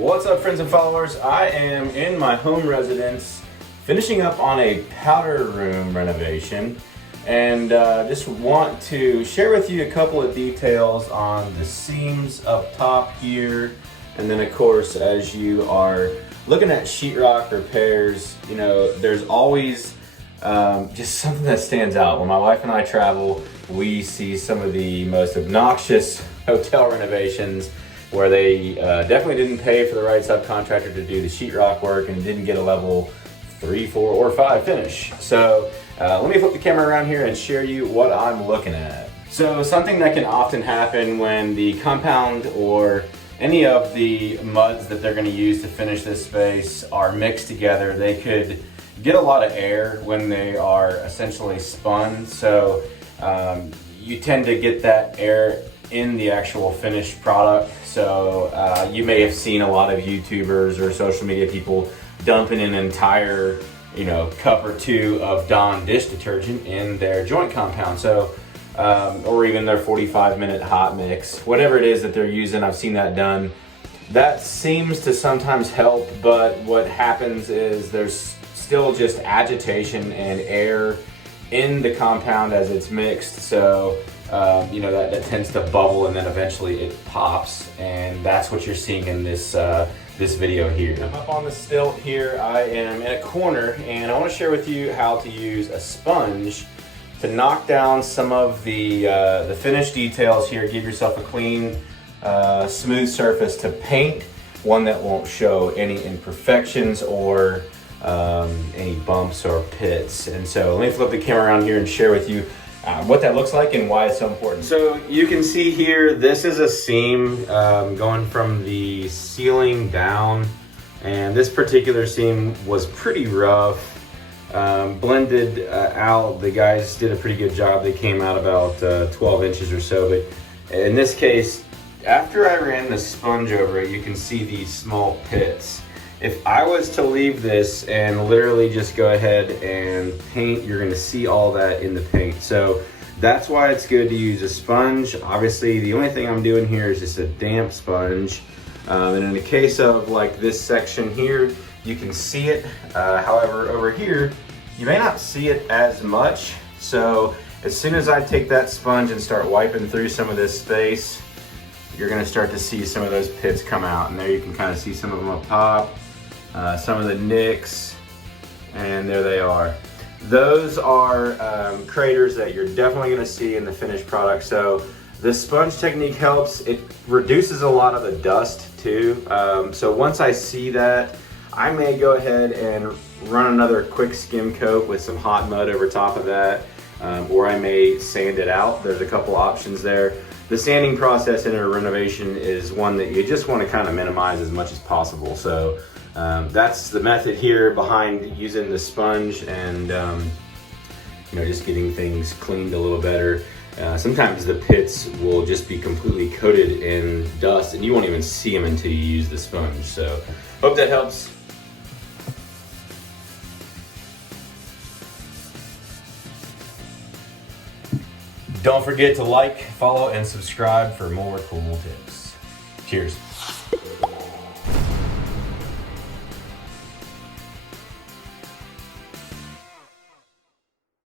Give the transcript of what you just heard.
What's up, friends and followers? I am in my home residence finishing up on a powder room renovation, and just want to share with you a couple of details on the seams up top here. And then of course, as you are looking at sheetrock repairs, you know, there's always just something that stands out. When my wife and I travel, we see some of the most obnoxious hotel renovations where they definitely didn't pay for the right subcontractor to do the sheetrock work and didn't get a level 3, 4, or 5 finish. So let me flip the camera around here and share you what I'm looking at. So something that can often happen when the compound or any of the muds that they're going to use to finish this space are mixed together, they could get a lot of air when they are essentially spun. So you tend to get that air in the actual finished product. So you may have seen a lot of YouTubers or social media people dumping an entire, cup or two of Dawn dish detergent in their joint compound. So, or even their 45-minute hot mix, whatever it is that they're using. I've seen that done. That seems to sometimes help, but what happens is there's still just agitation and air in the compound as it's mixed. So that tends to bubble, and then eventually it pops, and that's what you're seeing in this this video here. I'm up on the stilt here. I am in a corner, and I want to share with you how to use a sponge to knock down some of the finished details here. Give yourself a clean, smooth surface to paint, one that won't show any imperfections or any bumps or pits. And so let me flip the camera around here and share with you what that looks like and why it's so important. So you can see here, this is a seam going from the ceiling down, and this particular seam was pretty rough. Blended out, the guys did a pretty good job. They came out about 12 inches or so, but in this case, after I ran the sponge over it, you can see these small pits. If I was to leave this and literally just go ahead and paint, you're gonna see all that in the paint. So that's why it's good to use a sponge. Obviously, the only thing I'm doing here is just a damp sponge. And in the case of like this section here, you can see it. However, over here, you may not see it as much. So as soon as I take that sponge and start wiping through some of this space, you're gonna start to see some of those pits come out. And there you can kind of see some of them up top. Some of the nicks, and there they are. Those are craters that you're definitely going to see in the finished product. So the sponge technique helps. It reduces a lot of the dust too. So once I see that, I may go ahead and run another quick skim coat with some hot mud over top of that, or I may sand it out. There's a couple options there. The sanding process in a renovation is one that you just want to kind of minimize as much as possible. So that's the method here behind using the sponge and just getting things cleaned a little better. Sometimes the pits will just be completely coated in dust and you won't even see them until you use the sponge. So hope that helps. Don't forget to like, follow, and subscribe for more cool tips. Cheers.